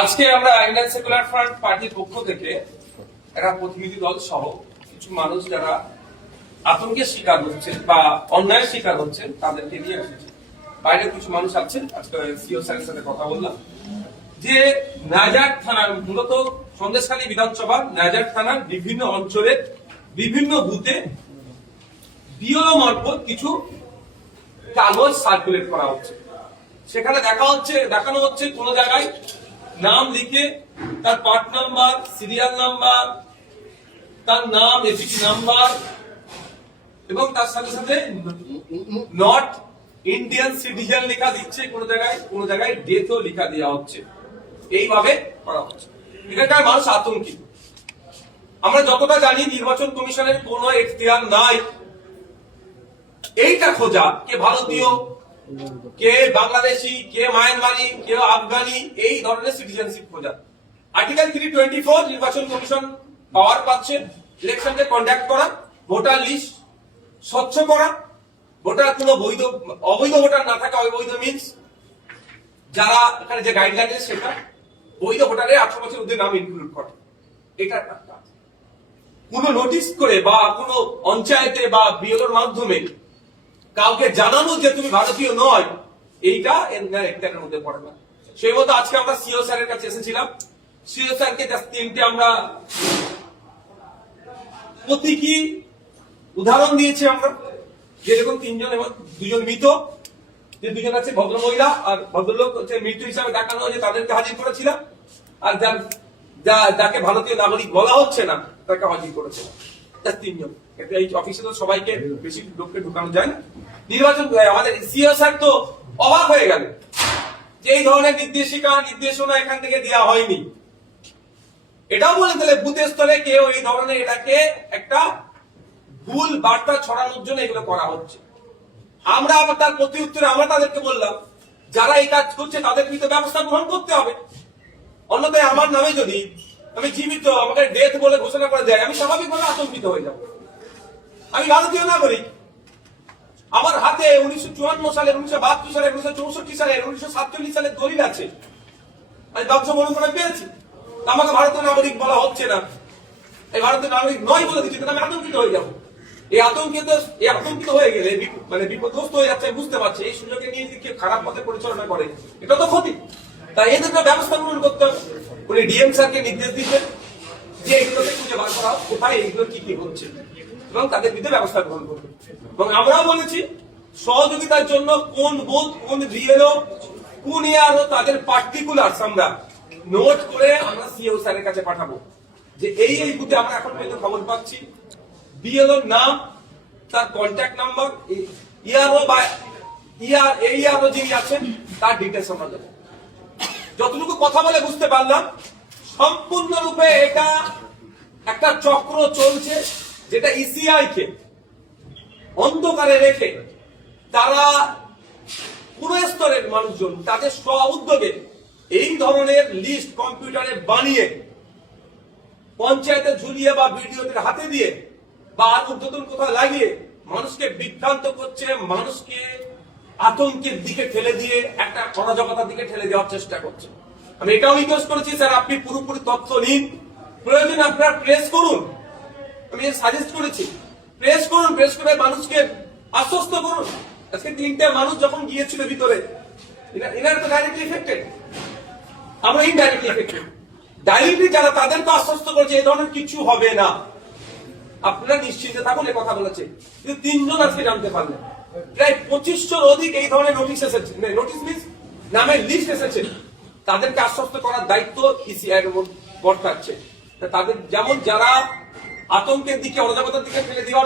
আজকে আমরা Indian secular front পার্টির পক্ষ থেকে একটা প্রতিনিধি দল সহ কিছু মানুষ যারা আতঙ্কের শিকার হচ্ছেন বা অন্যায়ের শিকার হচ্ছেন তাদেরকে নিয়ে এসেছি। বাইরে কিছু মানুষ আছেন, আজকে সিও স্যারের সাথে কথা বললাম যে নাজার থানার মূলত সন্দেশখালী বিধানসভা নাজার থানার বিভিন্ন অঞ্চলের বিভিন্ন বুথে বিএলও মারফত কিছু কাগজ সার্কুলেট করা হচ্ছে। সেখানে দেখানো হচ্ছে কোন জায়গায় নাম লিখে তার পার্ট নাম্বার, সিরিয়াল নাম্বার, তার নাম, এসিটি নাম্বার এবং তার সাথে সাথে নট ইন্ডিয়ান সিটিজেন লেখা দিচ্ছে, কোন জায়গায় ডেথও লেখা দেওয়া হচ্ছে। এইভাবে করা হচ্ছে, এটা মানুষ আতঙ্কিত। আমরা যতটা জানি নির্বাচন কমিশনের কোন এখতিয়ার নাই এইটা খোঁজা কে ভারতীয়, কে বাংলাদেশি, কে মায়ানমারি, কে আফগানি, এই ধরনের সিটিজেনশিপ খোঁজা। আর্টিকেল 324 নির্বাচন কমিশন পাওয়ার পাচ্ছে ইলেকশনকে কন্ডাক্ট করা, ভোটার লিস্ট স্বচ্ছ করা, ভোটার কোনো অবৈধ ভোটার না থাকা, অবৈধ মিনস যারা এখানে যে গাইডলাইন সেটা বৈধ ভোটারের 18 বছর ঊর্ধ্বে নাম ইনক্লুড করা। এটা কোনো নোটিশ করে বা কোনো পঞ্চায়েতে বা বিএলওর মাধ্যমে কাউকে জানানো যে তুমি ভারতীয় নয়, এইটা এর মধ্যে পড়ে না। সেই মতো আজকে আমরা সিও স্যারের কাছে এসেছিলাম। সিও স্যারকে তিনটে আমরা প্রতীকী উদাহরণ দিয়েছি আমরা, যেরকম তিনজন এবং দুজন মৃত, যে দুজন আছে ভদ্রমহিলা আর ভদ্রলোক হচ্ছে মৃত্যু হিসাবে দেখানো হয়েছে, তাদেরকে হাজির করেছিলাম। আর যাকে ভারতীয় নাগরিক বলা হচ্ছে না তাকে হাজির করেছিল। তিনজন। এই অফিসে তো সবাইকে বেশি লোককে ঢুকানো যায় না। নির্বাচন আমাদের সিও স্যার তো অবাক হয়ে গেল যে এই ধরনের নির্দেশনা এখান থেকে দেওয়া হয়নি। এটাও বলে দিলে বুথের স্তরে কেউ এই ধরনের এটাকে একটা ভুল বার্তা ছড়ানোর জন্য এগুলো করা হচ্ছে। আমরা আবার তার প্রতি উত্তরে আমরা তাদেরকে বললাম যারা এই কাজ করছে তাদের বিরুদ্ধে ব্যবস্থা গ্রহণ করতে হবে। অন্যথায় আমার নামে যদি আমি জীবিত আমাকে ডেথ বলে ঘোষণা করে দেয়, আমি স্বাভাবিকভাবে আতঙ্কিত হয়ে যাব। আমি ভারতীয় নাগরিক, আমার হাতে 1954 সালে, 1972 সালে, 1964 সালে, 1947 সালের দলিল আছে, আমি ব্যবসা মনে করে পেয়েছি। আমাকে ভারতীয় নাগরিক বলা হচ্ছে না, এই ভারতীয় নাগরিক নয় বলে দিচ্ছে, আমি আতঙ্কিত হয়ে যাবো। এই আতঙ্কিত হয়ে গেলে মানে বিপদগ্রস্ত হয়ে যাচ্ছে, বুঝতে পারছি এই সুযোগে নিয়ে যদি কেউ খারাপ পথে পরিচালনা করে এটা তো ক্ষতি। তাই এদেরকে ব্যবস্থা গ্রহণ করতে হবে। উনি ডিএম স্যারকে নির্দেশ দিচ্ছেন যে এগুলোতে খুঁজে বার করা কোথায় এইগুলো কি কি হচ্ছে এবং তাদের বিরুদ্ধে ব্যবস্থা গ্রহণ করবে। এবং আমরাও বলেছি সহযোগিতার জন্য কোন বুথ, কোন বিএলও, কোন ইয়ারও তাদের পার্টিকুলার আমরা নোট করে আমরা সিও স্যারের কাছে পাঠাবো যে এই বুথে আমরা এখন পর্যন্ত খবর পাচ্ছি বিএলওর নাম, তার কন্ট্যাক্ট নাম্বার, ইয়ারও বা ইয়ারও যিনি আছেন তার ডিটেলস আমরা দেবো। যতটুকু কথা বলে বুঝতে পারলাম সম্পূর্ণরূপে এটা একটা চক্র চলছে, যেটা ইসিআই কে অন্ধকারে রেখে তারা পুরো স্তরের মানুষজন তাদের স্ব উদ্যোগে এই ধরনের লিস্ট কম্পিউটারে বানিয়ে পঞ্চায়েতে ঝুলিয়ে বা বিডিওদের হাতে দিয়ে বা আর উদ্বোধন কোথাও লাগিয়ে মানুষকে বিভ্রান্ত করছে, মানুষকে আতঙ্কের দিকে ঠেলে দিয়ে একটা অরাজকতার দিকে ঠেলে দেওয়ার চেষ্টা করছে। আমি এটাও রিকোয়েস্ট করেছি স্যার আপনি পুরোপুরি তথ্য নিন, প্রয়োজন আপনারা প্রেস করুন। আমি সাজেস্ট করেছি প্রেস করুন, প্রেস করে মানুষকে আশ্বস্ত করুন। আজকে 3টে মানুষ যখন গিয়েছিল ভিতরে, এনারা তো ডাইরেক্টলি এফেক্টেড, আমরা ইনডাইরেক্টলি এফেক্টেড। ডাইরেক্টলি যারা তাদেরকে আশ্বস্ত করেছে এই ধরনের কিছু হবে না, আপনারা নিশ্চিন্তে থাকুন, এ কথা বলেছে। কিন্তু 3 জন আজকে জানতে পারলেন। প্রায় 2500 অধিক এই ধরনের নোটিশ এসেছে, নোটিশ মিন্স নামের লিস্ট এসেছে। তাদেরকে আশ্বস্ত করার দায়িত্ব ইসিআই এর বর্তাচ্ছে। তাদের যেমন যারা আতঙ্কের দিকে, অরাজকতার দিকে ফেলে দেওয়ার